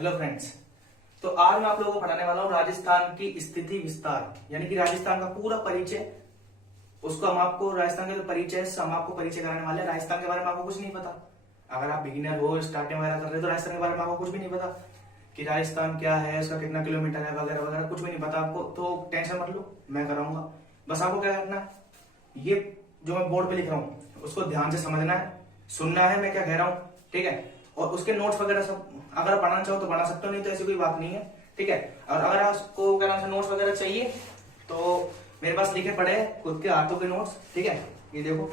Hello friends. तो आज मैं आप लोगों को पढ़ाने वाला हूँ राजस्थान की स्थिति विस्तार, यानी कि राजस्थान का पूरा परिचय। उसको हम आपको राजस्थान का जो परिचय है हम आपको परिचय कराने वाले हैं। राजस्थान के बारे में आपको कुछ नहीं पता, अगर आप बिगिनर हो, स्टार्टिंग वगैरह कर रहे हो, तो राजस्थान के बारे में आपको कुछ भी नहीं पता कि राजस्थान क्या है, उसका कितना किलोमीटर है, वगैरह वगैरह कुछ भी नहीं पता आपको, तो टेंशन मत लो, मैं कराऊंगा। बस आपको क्या करना है, ये जो मैं बोर्ड पे लिख रहा हूँ उसको ध्यान से समझना है, सुनना है मैं क्या कह रहा हूँ, ठीक है। और उसके नोट्स वगैरह सब अगर आप पढ़ना चाहो तो पढ़ा सकते हो, नहीं तो ऐसी कोई बात नहीं है, ठीक है। और अगर आपको क्या नाम से नोट्स वगैरह चाहिए तो मेरे पास लिखे पड़े हैं खुद के हाथों के नोट्स, ठीक है। ये देखो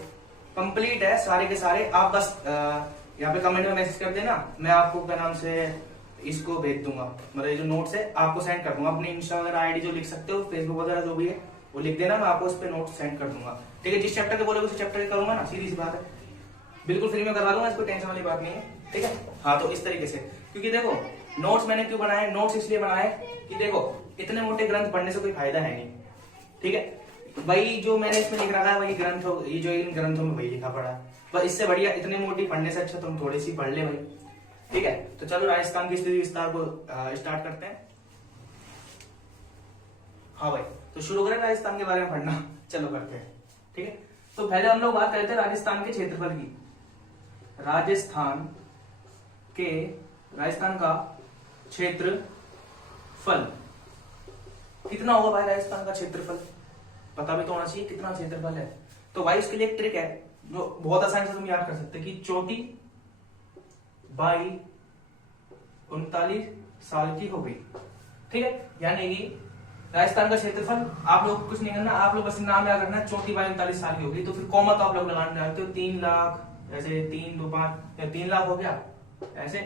कंप्लीट है सारे के सारे। आप बस यहाँ पे कमेंट में मैसेज कर देना, मैं आपको क्या नाम से इसको भेज दूंगा, मतलब ये जो नोट्स है आपको सेंड कर दूंगा। अपनी इंस्टा वगैरह आईडी जो लिख सकते हो, फेसबुक वगैरह जो भी है वो लिख देना, मैं आपको उस पर नोट सेंड कर दूंगा, ठीक है। जिस चैप्टर के बोलोगे उस चैप्टर के करूंगा ना, सीधी सी बात है, बिल्कुल फ्री में करवा दूंगा, इसको टेंशन वाली बात नहीं है, ठीक है। हाँ, तो इस तरीके से, क्योंकि देखो नोट्स मैंने क्यों बनाए, नोट्स इसलिए बनाए कि देखो इतने मोटे ग्रंथ पढ़ने से कोई फायदा है नहीं, ठीक है। वही जो मैंने इसमें लिख रखा है वही ग्रंथ, ये जो इन ग्रंथों में वही लिखा पड़ा है, पर इससे बढ़िया इतनी मोटी पढ़ने से अच्छा तुम थोड़ी सी पढ़ ले भाई, ठीक है। तो चलो राजस्थान की स्थिति विस्तार को स्टार्ट करते हैं। हाँ भाई, तो शुरू करें राजस्थान के बारे में पढ़ना, चलो करते हैं, ठीक है। तो पहले हम लोग बात करते हैं राजस्थान के क्षेत्रफल की। राजस्थान का क्षेत्रफल कितना होगा भाई? राजस्थान का क्षेत्रफल पता भी तो होना चाहिए कितना क्षेत्रफल है। तो भाई उसके लिए एक ट्रिक है जो बहुत आसानी से तुम याद कर सकते कि 34/39 साल की हो गई, ठीक है। यानी कि राजस्थान का क्षेत्रफल आप लोग कुछ नहीं करना, आप लोग बस नाम याद रखना, 34/39 साल की होगी। तो फिर कॉमा तो आप लोग लगाने जानते हो, 3 लाख, ऐसे 3 2 5 या 3 लाख हो गया, ऐसे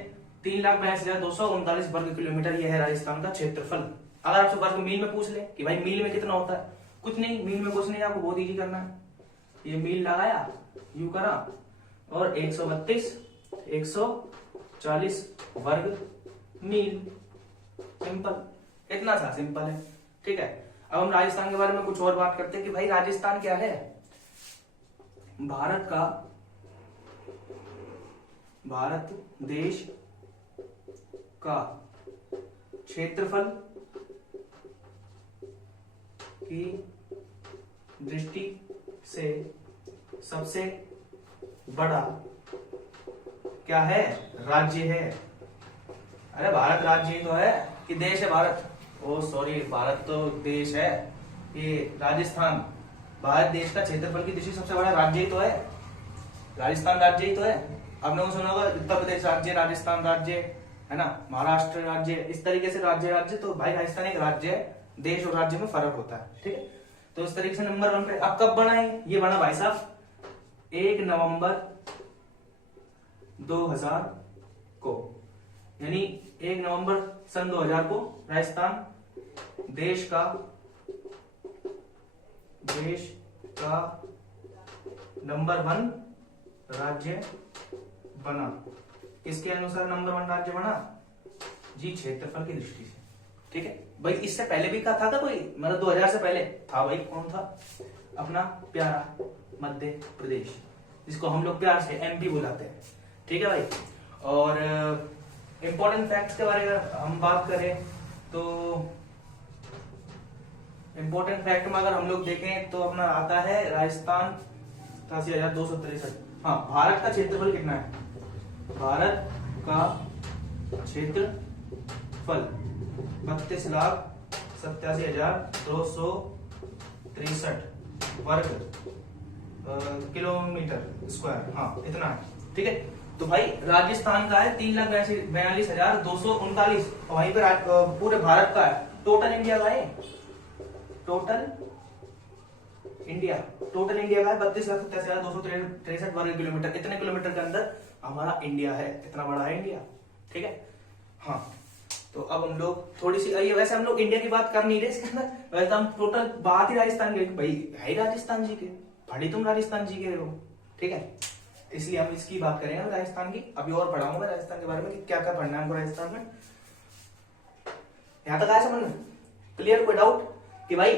3,82,239 वर्ग किलोमीटर, यह है राजस्थान का क्षेत्रफल। अगर आपसे वर्ग मील में पूछ ले कि भाई मील में कितना होता है, कुछ नहीं, मील में कुछ नहीं, आपको बहुत इजी करना है। ये मील लगाया, यू करा और 132 140 वर्ग मील, सिंपल, इतना सा सिंपल है, ठीक है। अब हम राजस्थान के बारे में कुछ और बात करते हैं कि भाई राजस्थान क्या है। भारत देश का क्षेत्रफल की दृष्टि से सबसे बड़ा क्या है? राज्य है। अरे भारत राज्य ही तो है कि देश है भारत? ओ सॉरी, भारत तो देश है, ये राजस्थान भारत देश का क्षेत्रफल की दृष्टि से सबसे बड़ा राज्य ही तो है, राजस्थान राज्य ही तो है। आपने वो सुना होगा उत्तर प्रदेश राज्य, राजस्थान राज्य है ना, महाराष्ट्र राज्य, इस तरीके से राज्य राज्य। तो भाई राजस्थान एक राज्य है, देश और राज्य में फर्क होता है, ठीक है। तो इस तरीके से नंबर 1 पे अब कब बना है? ये बना भाई साहब 1 नवंबर 2000 को, यानी 1 नवंबर सन 2000 को राजस्थान देश का नंबर 1 राज्य बना। किसके अनुसार नंबर 1 राज्य बना जी? क्षेत्रफल की दृष्टि से, ठीक है भाई। इससे पहले भी का था कोई, मतलब 2000 से पहले था भाई, कौन था? अपना प्यारा मध्य प्रदेश, जिसको हम लोग प्यार से एमपी बुलाते हैं, ठीक है भाई। और इंपॉर्टेंट फैक्ट्स के बारे में हम बात करें तो इंपॉर्टेंट फैक्ट में अगर हम लोग देखें तो अपना आता है राजस्थान 88,263। हाँ, भारत का क्षेत्रफल कितना है? भारत का क्षेत्रफल 32,87,263 वर्ग किलोमीटर स्क्वायर, हाँ इतना है, ठीक है। तो भाई राजस्थान का है 3,42,239 और वहीं पर पूरे भारत का है, टोटल इंडिया का है, टोटल इंडिया का है 32,87,263 वर्ग किलोमीटर। इतने किलोमीटर के अंदर हमारा इंडिया है, इतना बड़ा है इंडिया, ठीक है। हाँ, तो अब हम लोग थोड़ी सी वैसे हम लोग इंडिया की बात कर नहीं रहे इसके अंदर, वैसे हम टोटल बात ही राजस्थान की, भाई है राजस्थान जी के, भाई तुम राजस्थान जी के हो, ठीक है। इसलिए हम इसकी बात करेंगे राजस्थान की। अभी और पढ़ाऊंगा राजस्थान के बारे में कि क्या क्या पढ़ना है हमको राजस्थान में। यहां तक आया समझ में? क्लियर? कोई डाउट कि भाई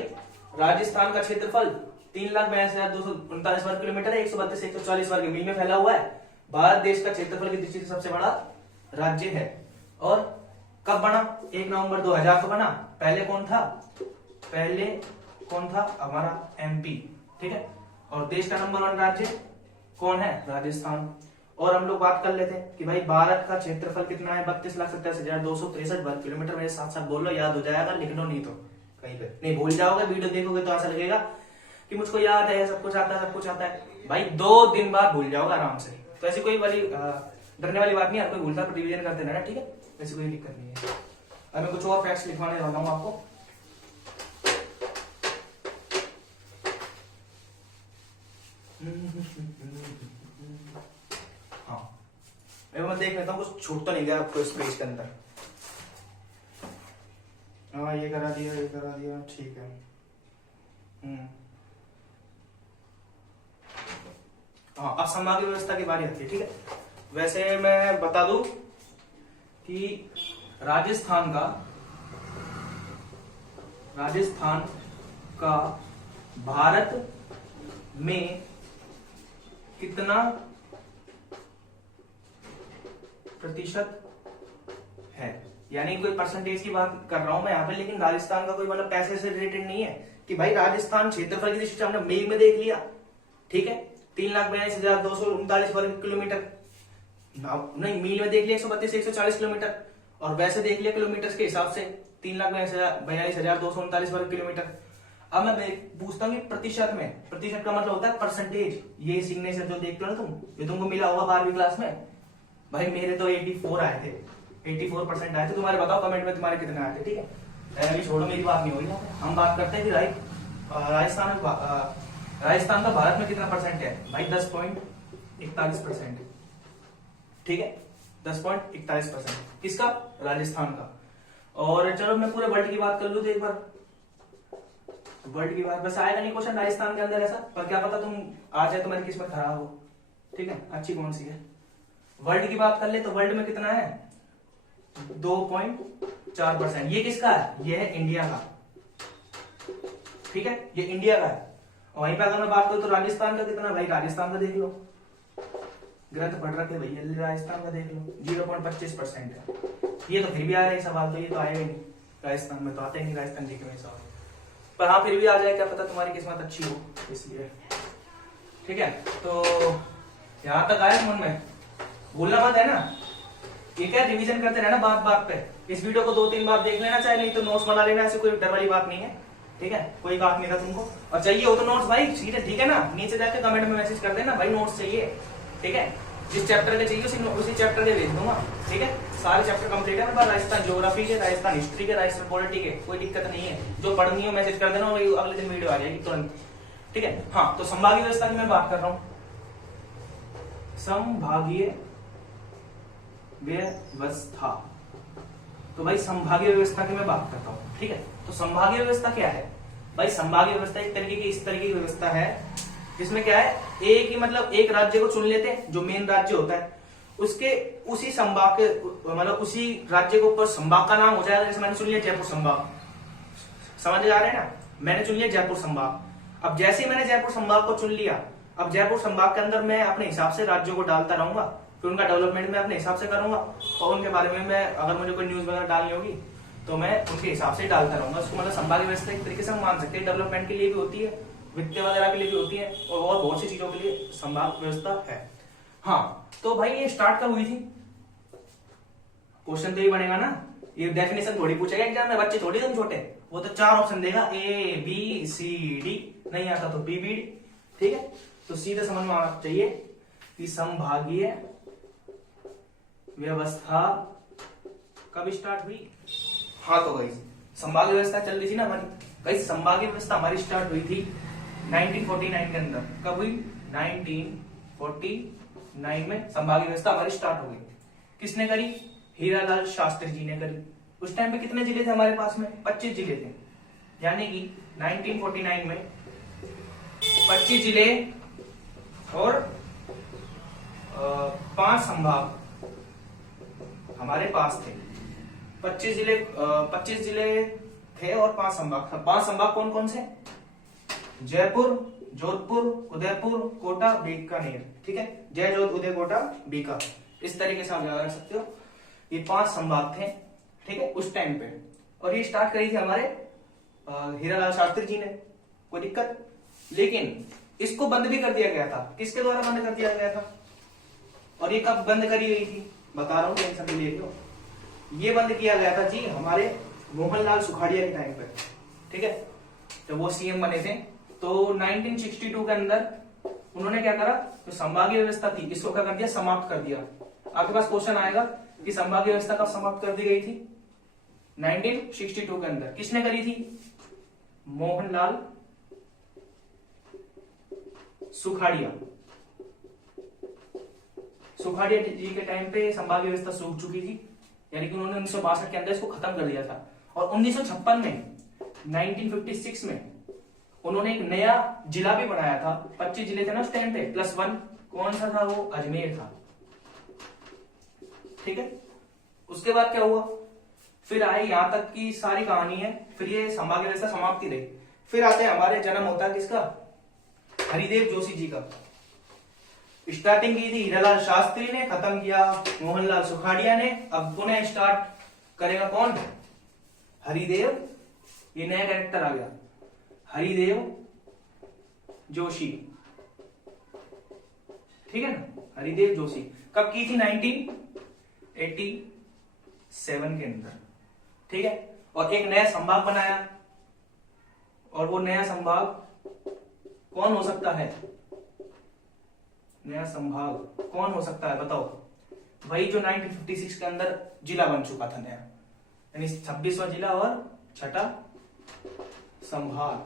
राजस्थान का क्षेत्रफल 3,42,239 वर्ग किलोमीटर है, 132 140 वर्ग मील में फैला हुआ है। भारत देश का क्षेत्रफल की दृष्टि से सबसे बड़ा राज्य है और कब बना? 1 नवंबर 2000 को बना। पहले कौन था? हमारा MP, ठीक है। और देश का नंबर 1 राज्य कौन है? राजस्थान। और हम लोग बात कर लेते हैं कि भाई भारत का क्षेत्रफल कितना है? 32,27,263 वर्ग किलोमीटर। मेरे साथ साथ बोलो, याद हो जाएगा, लिख लो नहीं तो कहीं पे नहीं भूल जाओगे। वीडियो देखोगे तो ऐसा लगेगा कि मुझको याद है, सब कुछ आता है। भाई 2 दिन बाद भूल जाओगे आराम से। तो ऐसी कोई डरने वाली बात नहीं है, हर कोई भूलता है, रिवीजन करते रहना, ठीक है। ऐसी कोई दिक्कत नहीं है। अब मैं कुछ और फैक्ट्स लिखवाने वाला हूँ आपको। हाँ, मैं देख लेता हूँ कुछ छूट तो नहीं गया आपको इस पेज के अंदर। हाँ, ये करा दिया, ठीक है। हाँ, अब संभागीय व्यवस्था की बारी आती है, ठीक है। वैसे मैं बता दूं कि राजस्थान का भारत में कितना प्रतिशत है, यानी कोई परसेंटेज की बात कर रहा हूं मैं यहाँ पे, लेकिन राजस्थान का कोई मतलब पैसे से रिलेटेड नहीं है कि भाई राजस्थान क्षेत्रफल की दृष्टि से हमने मेघ में देख लिया, ठीक है, 3,42,239 वर्ग किलोमीटर। नहीं, मील में देख लिया 132,140 किलोमीटर, और वैसे देख लिया किलोमीटर के हिसाब से 3,42,239 वर्ग किलोमीटर। अब मैं पूछता हूँ प्रतिशत में, प्रतिशत का मतलब होता है परसेंटेज। ये सिग्नेचर जो देखते हो ना तुम, ये तुमको मिला होगा 12वीं क्लास में। भाई मेरे तो 84 आए थे, 84% आए थे। तुम्हारे बताओ कमेंट में तुम्हारे कितने आए थे, ठीक है। अभी छोड़ो, मेरी बात नहीं होगी। हम बात करते हैं कि राजस्थान का भारत में कितना परसेंट है? भाई 10.41%, ठीक है, 10.41%। किसका? राजस्थान का। और चलो मैं पूरे वर्ल्ड की बात कर लूं तो एक बार वर्ल्ड की बात, बस आएगा नहीं क्वेश्चन राजस्थान के अंदर ऐसा, पर क्या पता तुम आ जाए, तुम्हारी किस्मत खराब हो, ठीक है। अच्छी कौन सी है? वर्ल्ड की बात कर ले तो वर्ल्ड में कितना है? 2.4%। ये किसका है? ये है इंडिया का, ठीक है, ये इंडिया का है। वहीं पे अगर मैं बात करूं तो राजस्थान का कितना? भाई राजस्थान का देख लो, ग्रंथ पढ़ रखे भैया, राजस्थान का देख लो 0.25% है। ये तो फिर भी आया है सवाल, तो ये तो आएगा ही नहीं, राजस्थान में तो आते ही नहीं, राजस्थान जी के सवाल। पर हाँ, फिर भी आ जाए, क्या पता तुम्हारी किस्मत अच्छी हो, इसलिए, ठीक है। तो यहां तक आया मन में, भूलना मत है ना। ये क्या, रिवीजन करते रहना बात पे। इस वीडियो को 2-3 बार देख लेना, चाहे नहीं तो नोट्स बना लेना, ऐसी कोई डर वाली बात नहीं है, ठीक है। कोई बात नहीं था तुमको, और चाहिए हो तो नोट्स भाई सीधे, ठीक है ना, नीचे जाके कमेंट में मैसेज कर देना भाई नोट्स चाहिए, ठीक है। जिस चैप्टर के चाहिए उसी चैप्टर के भेज दूंगा, ठीक है। सारे चैप्टर कंप्लीट है मेरे पास, राजस्थान ज्योग्राफी के, राजस्थान हिस्ट्री के, राजस्थान पॉलिटी के, कोई दिक्कत नहीं है। जो पढ़नी हो मैसेज कर देना, और अगले दिन वीडियो आ जाएगी तुरंत, ठीक है। हाँ, तो संभागीय व्यवस्था की मैं बात कर रहा हूं। संभागीय व्यवस्था, तो भाई संभागीय व्यवस्था की मैं बात करता हूं, ठीक है। तो संभागीय व्यवस्था क्या है? भाई संभागीय व्यवस्था एक तरीके की, इस तरीके की व्यवस्था है जिसमें क्या है, एक ही मतलब एक राज्य को चुन लेते हैं, जो मेन राज्य होता है, उसके उसी संभाग के मतलब उसी राज्य के ऊपर संभाग का नाम हो जाएगा। जैसे मैंने चुन लिया जयपुर संभाग, समझ आ रहे हैं ना, मैंने चुन लिया जयपुर संभाग। अब जैसे ही मैंने जयपुर संभाग को चुन लिया, अब जयपुर संभाग के अंदर मैं अपने हिसाब से राज्यों को डालता रहूंगा, फिर उनका डेवलपमेंट मैं अपने हिसाब से करूंगा, और उनके बारे में मैं अगर मुझे कोई न्यूज वगैरह डालनी होगी तो मैं उनके हिसाब से डालता रहूंगा। उसको मतलब संभागीय व्यवस्था एक तरीके से हम मान सकते हैं, डेवलपमेंट के लिए भी होती है, वित्तीय वगैरह के लिए भी होती है, और बहुत सी चीजों के लिए संभाग व्यवस्था है। हाँ, तो भाई ये स्टार्ट कब हुई थी? क्वेश्चन तो ये बनेगा ना, ये डेफिनेशन थोड़ी पूछेगा एग्जाम में, बच्चे थोड़ी तुम छोटे, वो तो 4 ऑप्शन देगा, ABCD, नहीं आता तो BBD, ठीक है। तो सीधे समझ में आना चाहिए कि संभागीय व्यवस्था कब स्टार्ट हुई। हाँ, तो भाई संभागीय व्यवस्था चल रही थी ना हमारी, भाई संभागीय व्यवस्था हमारी स्टार्ट हुई थी 1949 के अंदर। कब हुई? 1949 में संभागीय व्यवस्था हमारी स्टार्ट हो गई। किसने करी? हीरालाल शास्त्री जी ने करी। उस टाइम पे कितने जिले थे हमारे पास में? 25 जिले थे, यानी कि 1949 में 25 जिले और 5 संभाग हमारे पास थे। 25 जिले थे और 5 संभाग था। 5 संभाग कौन कौन से? जयपुर, जोधपुर, उदयपुर, कोटा, बीकानेर, ठीक है। जय जोध उदय कोटा बीका, इस तरीके से आप याद रख सकते हो। ये 5 संभाग थे ठीक है, उस टाइम पे। और ये स्टार्ट करी थी हमारे हीरालाल शास्त्री जी ने, कोई दिक्कत। लेकिन इसको बंद भी कर दिया गया था, किसके द्वारा बंद कर दिया गया था, और ये कब बंद करी गई थी बता रहा हूँ, टेंशन नहीं ले रही हो। ये बंद किया गया था जी हमारे मोहनलाल सुखाड़िया के टाइम पे, ठीक है, तो वो सीएम बने थे। तो 1962 के अंदर उन्होंने क्या करा, जो संभागीय व्यवस्था थी इसको क्या कर दिया, समाप्त कर दिया। आपके पास क्वेश्चन आएगा कि संभागीय व्यवस्था कब समाप्त कर दी गई थी, 1962 के अंदर। किसने करी थी, मोहनलाल सुखाड़िया। सुखाड़िया जी के टाइम पे संभागीय व्यवस्था सूख चुकी थी, यानी कि उन्होंने 1962 के अंदर इसको खत्म कर दिया था। और 1956 में 1956 में उन्होंने एक नया जिला भी बनाया था। 25 जिले थे ना उस टाइम पे, +1 कौन सा था, वो अजमेर था, ठीक है। उसके बाद क्या हुआ, फिर आए, यहां तक की सारी कहानी है। फिर ये संभागीय व्यवस्था समाप्ति रही। फिर आते हैं हमारे, जन्म होता है किसका, हरिदेव जोशी जी का। स्टार्टिंग की थी हीरालाल शास्त्री ने, खत्म किया मोहनलाल सुखाड़िया ने। अब पुनः स्टार्ट करेगा कौन, हरिदेव, ये नया कैरेक्टर आ गया, हरिदेव जोशी, ठीक है ना, हरिदेव जोशी। कब की थी, 1987 के अंदर, ठीक है। और एक नया संभाग बनाया, और वो नया संभाग कौन हो सकता है, नया संभाग कौन हो सकता है बताओ, वही जो 1956 के अंदर जिला बन चुका था नया, यानी 26वां जिला और छठा संभाग।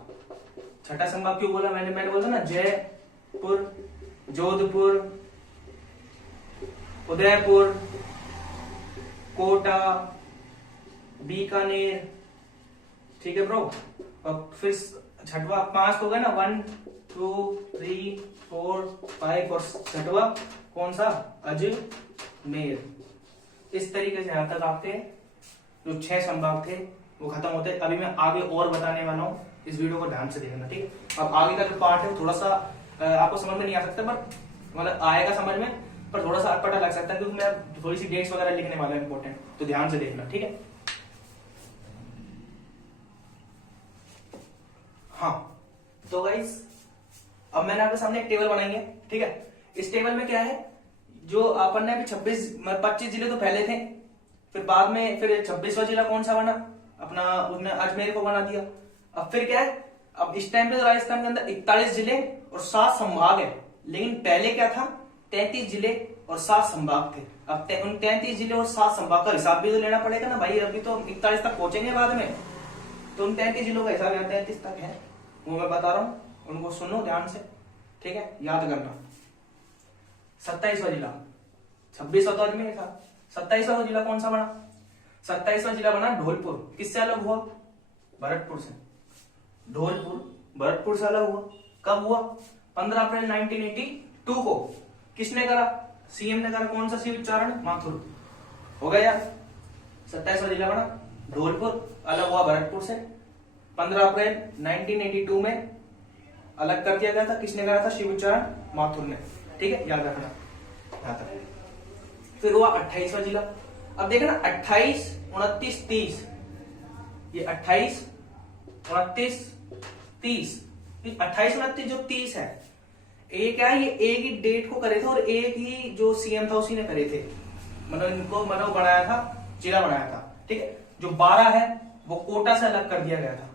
छठा संभाग क्यों बोला मैंने बोला ना, जयपुर, जोधपुर, उदयपुर, कोटा, बीकानेर, ठीक है ब्रो। और फिर छठवा, 5 हो गए ना, 1 2 3 4 5, और छठवा कौन सा, अजमेर। इस तरीके से यहां तक आपके जो 6 संभाग थे वो खत्म होते। अभी मैं आगे और बताने वाला हूँ, इस वीडियो को ध्यान से देखना, ठीक है। अब आगे का जो पार्ट है थोड़ा सा आपको समझ में नहीं आ सकता, पर मतलब आएगा समझ में, पर थोड़ा सा अटपटा लग सकता है, क्योंकि मैं थोड़ी सी डेट्स वगैरह लिखने वाला है इंपॉर्टेंट, तो ध्यान से देखना, ठीक है। हाँ तो गाइस, अब मैंने आपके सामने एक टेबल बनाई है, ठीक है। इस टेबल में क्या है, जो अपन ने अभी 25 जिले तो पहले थे, फिर बाद में फिर 26वां जिला कौन सा बना अपना, उसने अजमेर को बना दिया। अब फिर क्या है, अब इस टाइम पे तो राजस्थान के अंदर 41 जिले और 7 संभाग है, लेकिन पहले क्या था, 33 जिले और 7 संभाग थे। अब उन 33 जिले और 7 संभाग का हिसाब भी तो लेना पड़ेगा ना भाई, अभी तो 41 तक पहुंचेंगे बाद में, तो उन 33 जिलों का हिसाब यहाँ 33 तक है, वो मैं बता रहा हूँ, उनको सुनो ध्यान से, ठीक है, याद करना। 27वां जिला, 26वां तो अजमेर था, 27वां जिला कौन सा बना, 27वां जिला बना धौलपुर। किससे अलग हुआ, भरतपुर से। धौलपुर भरतपुर से अलग हुआ, कब हुआ, 15 अप्रैल 1982 को। किसने करा, सीएम ने करा, कौन सा सी उच्चारण, माथुर, हो गया यार। 27वां जिला बना धौलपुर, अलग हुआ भरतपुर से। 15 अप्रैल 1982 में अलग कर दिया गया था, किसने करा था, शिव उच्चारण माथुर ने, ठीक है, याद रखना यहां तक। फिर हुआ 28वां जिला। अब देखना 28, 29, 30, ये 28, 29, 30, 28, 29 जो 30 है, ये क्या है, ये एक ही डेट को करे थे और एक ही जो सीएम था उसी ने करे थे, मतलब इनको बनाया था, जिला बनाया था, ठीक है। जो 12 है वो कोटा से अलग कर दिया गया था,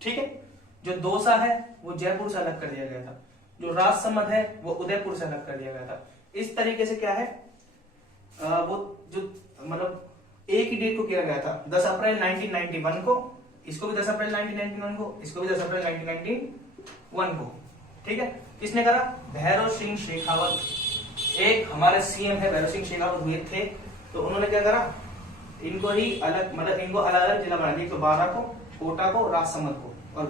ठीक है। जो दौसा है वो जयपुर से अलग कर दिया गया था, जो राजसमंद है वो उदयपुर से अलग कर दिया गया था। इस तरीके से क्या है, वो जो मतलब एक ही डेट को किया गया था, 10 अप्रैल 1991 को, इसको भी 10 अप्रैल 1991 को, इसको भी 10 अप्रैल 1991 को, ठीक है। किसने करा, भैरव सिंह शेखावत, एक हमारे सीएम है भैरव सिंह शेखावत हुए थे, तो उन्होंने क्या करा, इनको ही अलग, मतलब इनको अलग अलग जिला बना दिया, तो 12 को कोटा को, राजसमंद को, और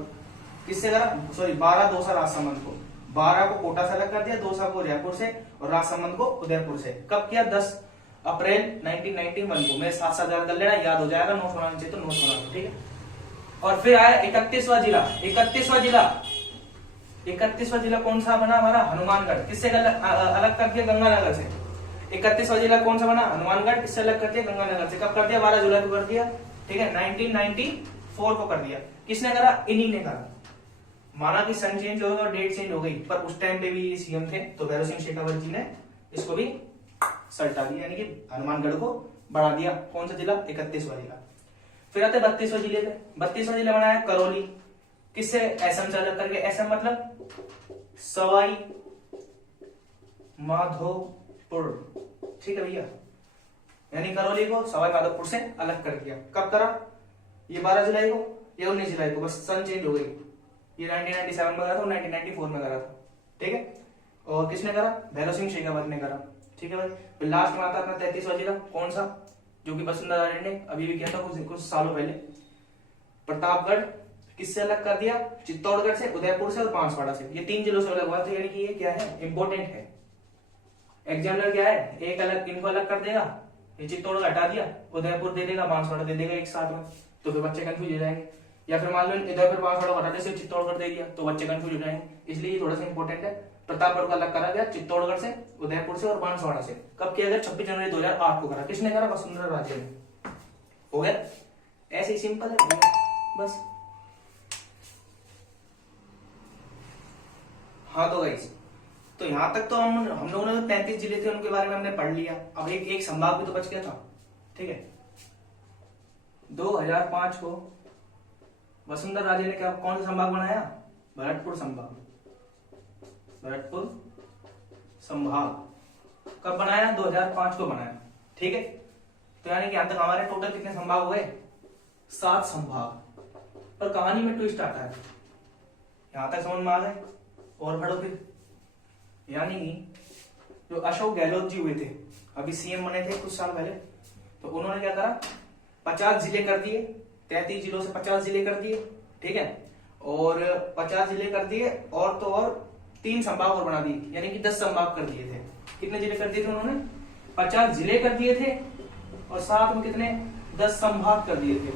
किससे करा, सॉरी 12 दौसा राजसमंद को, 12 को कोटा से अलग कर दिया, दौसा को जयपुर से और राजसमंद को उदयपुर से। कब किया, 10 अप्रैल 1991 को। मेरे साथ साथ कर लेना, याद हो जाएगा, नोट होना चाहिए तो नोट होना, ठीक है। और फिर आया 31वां जिला। 31वां जिला कौन सा बना हमारा, हनुमानगढ़। किससे अलग कर दिया, गंगानगर से। 31वां जिला कौन सा बना? हनुमानगढ़। किससे अलग कर दिया? गंगानगर से। कब कर दिया? 12 जुलाई को कर दिया। ठीक है, 1994 को कर दिया। किसने करा? इन्हीं ने करा। माना कि सन चेंज हो गया और डेट चेंज हो गई, पर उस टाइम पे भी सीएम थे, तो भैरव सिंह शेखावत जी ने इसको भी सल्टा दिया, यानी कि हनुमानगढ़ को बढ़ा दिया। कौन सा जिला? 31वां जिला। फिर आते 32वें जिले पे। 32वां जिला बनाया करौली। किससे? असम से अलग करके। असम मतलब सवाई माधोपुर। ठीक है भैया, यानी करौली को सवाई माधोपुर से अलग कर दिया। कब करा? ये 12 जुलाई को, ये 19 जुलाई को, बस सन चेंज हो गई। ये 1997 में करा था, 1994 में करा था। ठीक है, और किसने करा? भैरव सिंह शेखावत ने करा। ठीक है भाई। फिर लास्ट में आता अपना 33वां जिला। कौन सा? जो कि वसुंधरा राजे ने अभी भी किया था कुछ सालों पहले। प्रतापगढ़। किससे अलग कर दिया? चित्तौड़गढ़ से, उदयपुर से और बांसवाड़ा से। ये 3 जिलों से अलग हुआ, तो यानी कि ये क्या है? इंपॉर्टेंट है। एग्जामिनर क्या है? एक अलग, इनको अलग कर देगा, ये चित्तौड़गढ़ हटा दिया, उदयपुर दे देगा, बांसवाड़ा दे देगा एक साथ में, तो फिर बच्चे कंफ्यूज हो जाएंगे। या फिर मान लो उदयपुर बांसवाड़ा हटा दे, सिर्फ चित्तौड़गढ़ दे दिया, तो बच्चे कंफ्यूज हो जाएंगे। इसलिए ये थोड़ा सा इंपॉर्टेंट है। प्रतापगढ़ को अलग करा गया चित्तौड़गढ़ से, उदयपुर से और बांसवाड़ा से। कब किया गया? 26 जनवरी 2008 को करा। किसने करा? वसुंधरा राजे ने। हो गया, ऐसे ही सिंपल है बस। हाँ तो गाइस, तो यहां तक तो हम लोगों ने 33 जिले थे उनके बारे में हमने पढ़ लिया। अब एक संभाग भी तो बच गया था। ठीक है, 2005 को वसुंधरा राजे ने क्या, कौन सा संभाग बनाया? भरतपुर संभाग। भरतपुर संभाग कब बनाया? 2005 को बनाया। ठीक है, तो यानी कि यहां तक हमारे टोटल कितने संभाग हुए? 7 संभाग। पर कहानी में ट्विस्ट आता है। यहां तक समझ में आ गए? और पढ़ो फिर। यानी कि जो अशोक गहलोत जी हुए थे, अभी सीएम बने थे कुछ साल पहले, तो उन्होंने क्या करा? 50 जिले कर दिए। 33 जिलों से 50 जिले कर दिए। ठीक है, और 50 जिले कर दिए, और तो और 3 संभाग और बना दिए, यानी कि 10 संभाग कर दिए थे। कितने जिले कर दिए थे उन्होंने? 50 जिले कर दिए थे, और साथ में कितने? 10 संभाग कर दिए थे।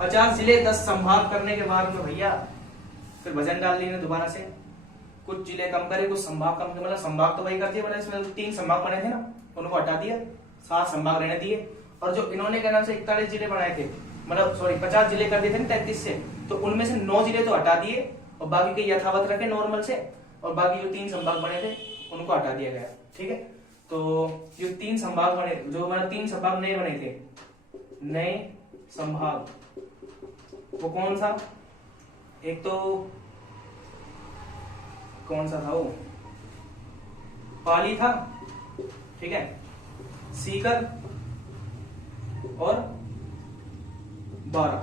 50 जिले 10 संभाग करने के बाद में भैया फिर वजन डाल दिए दोबारा से। कुछ जिले कम करे, कुछ संभाग कम करे, मतलब संभाग तो वही कर दिए, मतलब इसमें 3 संभाग बने थे ना, उनको हटा दिया, 7 संभाग रहने दिए। और जो इन्होंने क्या नाम से 41 जिले बनाए थे, मतलब सॉरी 50 जिले कर दिए थे ना 33 से, तो उनमें से 9 जिले तो हटा दिए और बाकी के यथावत रखे नॉर्मल से, और बाकी जो 3 संभाग बने थे उनको हटा दिया गया। ठीक है, तो जो 3 संभाग बने, जो हमारे 3 संभाग नए बने थे, नए संभाग, वो कौन सा? एक तो कौन सा था वो? पाली था। ठीक है, सीकर और बारां।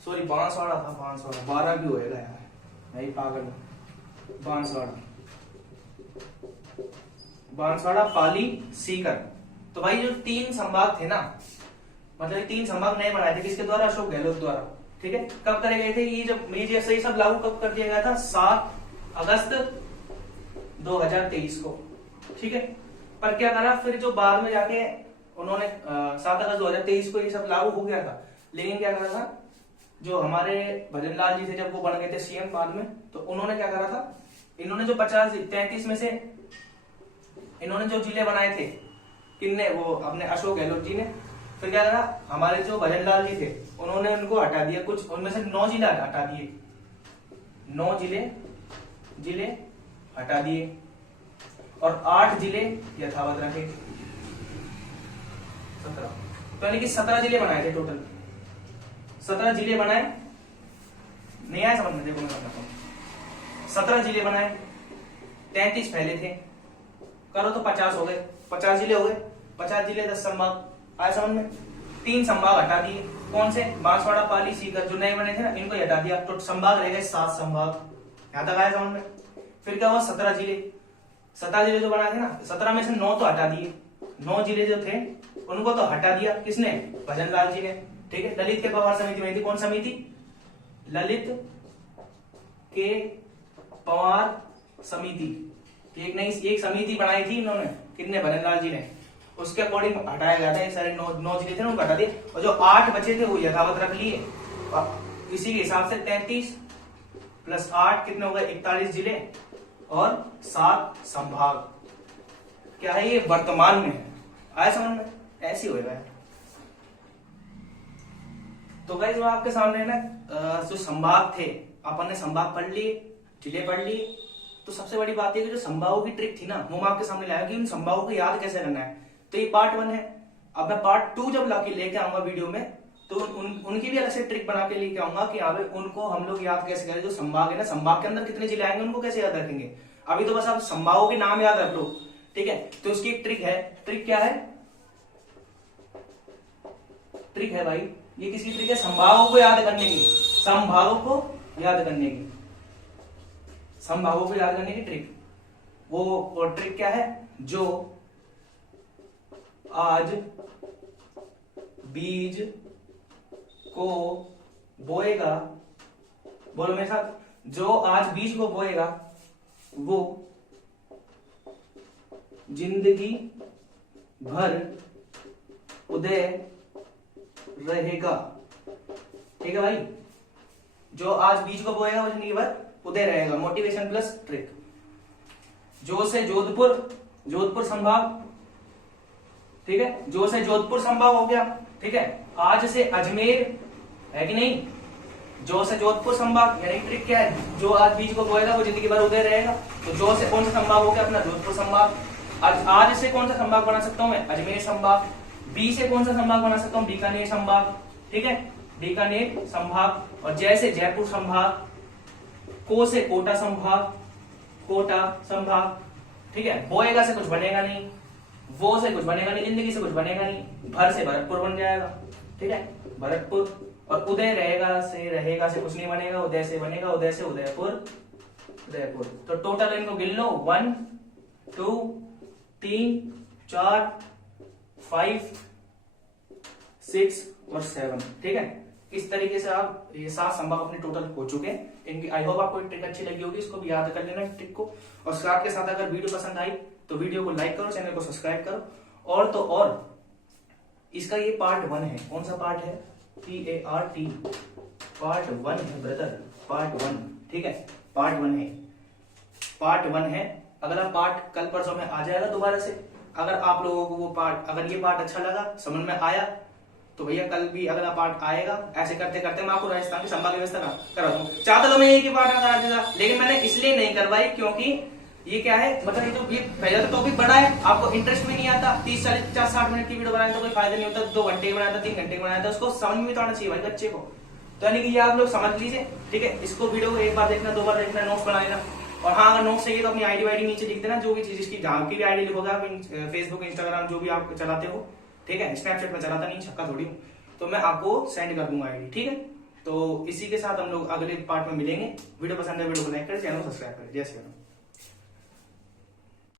सॉरी बांसवाड़ा था, बांसवाड़ा। 12 भी होएगा यार, नहीं पागल। बांसवाड़ा, पाली, सीकर। तो भाई जो 3 संभाग थे ना, मतलब 3 संभाग नए बनाए थे, किसके द्वारा? अशोक गहलोत द्वारा। ठीक है, कब करे गए थे ये? जब ये सही सब लागू कब कर दिया गया था? 7 अगस्त 2023 को। ठीक है, पर क्या करा फिर, जो बाद में जाके उन्होंने 7 अगस्त 2023 को ये सब लागू हो गया था, लेकिन क्या करा था, जो हमारे भजन लाल जी थे जब वो बन गए थे सीएम बाद में, तो उन्होंने क्या करा था, इन्होंने जो 33 में से इन्होंने जो जिले बनाए थे, किन्ने? वो अपने अशोक गहलोत जी ने। फिर क्या करा, हमारे जो भजन लाल जी थे उन्होंने उनको हटा दिया, कुछ उनमें से 9 जिले हटा दिए, 9 जिले हटा दिए, और 8 जिले यथावत रखे। 17, तो यानी कि 17 जिले बनाए थे टोटल। 17 जिले बनाए, नहीं आया समझ में? देखो मैं बताता हूं। 17 जिले बनाए, 33 पहले थे, करो तो 50 हो गए, 50 जिले हो गए। 50 जिले 10 संभाग, आया समझ में? 3 संभाग हटा दिए, कौन से? बांसवाड़ा, पाली, सीकर, जो नए बने थे ना, इनको हटा दिया, तो संभाग रह गए 7 संभाग। यहां तक आया समझ में? फिर क्या हुआ? 17 जिले जो बनाए थे ना, 17 में से 9 तो हटा दिए। 9 जिले जो थे उनको तो हटा दिया, किसने? भजन लाल जी ने। ठीक है, ललित के पवार समिति बनी थी। कौन समिति? ललित के पवार समिति। एक समिति बनाई थी इन्होंने, कितने? भजन लाल जी ने। उसके अकॉर्डिंग हटाया गया था, ये सारे 9 जिले थे ना उनको हटा दिए, और जो 8 बचे थे वो यथावत रख लिए। इसी के हिसाब से 33 प्लस 8 कितने हो गए, 41 जिले और 7 संभाग। क्या है ये, वर्तमान में है। आया समझ में, ऐसे ही होगा। तो गाइस जो आपके सामने है ना, जो संभाग थे, अपन ने संभाग पढ़ लिए, जिले पढ़ लिए। तो सबसे बड़ी बात है कि जो संभागों की ट्रिक थी ना, वो मैं आपके सामने लाया कि उन संभागों को याद कैसे करना है। तो ये पार्ट 1 है। अब मैं पार्ट 2 जब लेके आऊंगा वीडियो में, तो उनकी भी अलग से ट्रिक बना के लेके आऊंगा कि यहाँ पे उनको हम लोग याद कैसे करें। जो संभाग है ना, संभाग के अंदर कितने जिले आएंगे उनको कैसे याद रखेंगे। अभी तो बस आप संभागों के नाम याद रख लो, ठीक है। तो उसकी एक ट्रिक है। ट्रिक क्या है, ट्रिक है भाई, ये किसकी ट्रिक है, संभागों को याद करने की, संभागों को याद करने की, संभागों को याद करने की ट्रिक। वो ट्रिक क्या है, जो आज बीज को बोएगा, बोलो मेरे साथ, जो आज बीज को बोएगा वो जिंदगी भर उदय रहेगा। ठीक है भाई, जो आज बीज को बोएगा वो जिंदगी भर उदय रहेगा। Motivation plus trick. जो से जोधपुर, जोधपुर संभाग, ठीक है, जो से जोधपुर संभाग हो गया, ठीक है। आज से अजमेर है कि नहीं, जो से जोधपुर संभाग, यानी ट्रिक क्या है, जो आज बीज को बोएगा वो जिंदगी भर उदय रहेगा। तो जो से कौन सा संभाग हो गया अपना, जोधपुर संभाग। आज से कौन सा संभाग बना सकता हूं मैं, अजमेर संभाग। बी से कौन सा संभाग बना सकता हूं, बीकानेर संभाग, ठीक है, बीकानेर संभाग। और जैसे जयपुर संभाग, को से कोटा संभाग, कोटा संभाग, ठीक है। बोएगा से कुछ बनेगा नहीं, वो से कुछ बनेगा नहीं, जिंदगी से कुछ बनेगा नहीं, भर से भरतपुर बन जाएगा, ठीक है, भरतपुर। और उदय रहेगा से कुछ नहीं बनेगा, उदय से बनेगा, उदय से उदयपुर, उदयपुर। तो टोटल इनको गिन लो, 1 2 3 4 5 6 और 7, ठीक है। इस तरीके से आप ये 7 संभाग अपने टोटल हो चुके हैं। इनकी आई होप आपको ट्रिक अच्छी लगी होगी, इसको भी याद कर लेना ट्रिक को। और साथ के साथ अगर वीडियो पसंद आई तो वीडियो को लाइक करो, चैनल को सब्सक्राइब करो। और तो और इसका ये पार्ट 1 है। कौन सा पार्ट है, PART, पार्ट 1 है ब्रदर, पार्ट 1, ठीक है, पार्ट 1 है, पार्ट 1 है। अगला पार्ट कल परसों में आ जाएगा दोबारा से। अगर आप लोगों को वो पार्ट, अगर ये पार्ट अच्छा लगा, समझ में आया, तो भैया कल भी अगला पार्ट आएगा। ऐसे करते करते मैं आपको राजस्थान की संभाग व्यवस्था करा दूं। चाहता तो मैं एक ही पार्ट करा देता, लेकिन मैंने इसलिए नहीं करवाई क्योंकि ये क्या है, मतलब ये तो ये पहले तो टॉपिक बड़ा है, आपको इंटरेस्ट भी नहीं आता। 30 40 50 60 मिनट की वीडियो बनाने तो कोई फायदा नहीं होता। 2 घंटे बनाया था, 3 घंटे बनाया था, उसको समझ में तो आना चाहिए भाई बच्चे को। तो यानी कि ये आप लोग समझ लीजिए, ठीक है। इसको वीडियो को एक बार देखना, 2 बार देखना, नोट्स बना लेना। और हाँ, अगर नोट्स चाहिए तो अपनी आईडी वाईडी नीचे लिख देना, जो भी चीज इसकी, जहां की भी आईडी लिखोगे आप, फेसबुक इंस्टाग्राम जो भी आप चलाते हो, ठीक है। स्नैपचैट में चलाता नहीं, छक्का थोड़ी हूँ, तो मैं आपको सेंड कर दूंगा आईडी, ठीक है। तो इसी के साथ हम लोग अगले पार्ट में मिलेंगे। वीडियो पसंद है वीडियो को लाइक करें, चैनल को सब्सक्राइब करें। जय श्री राम।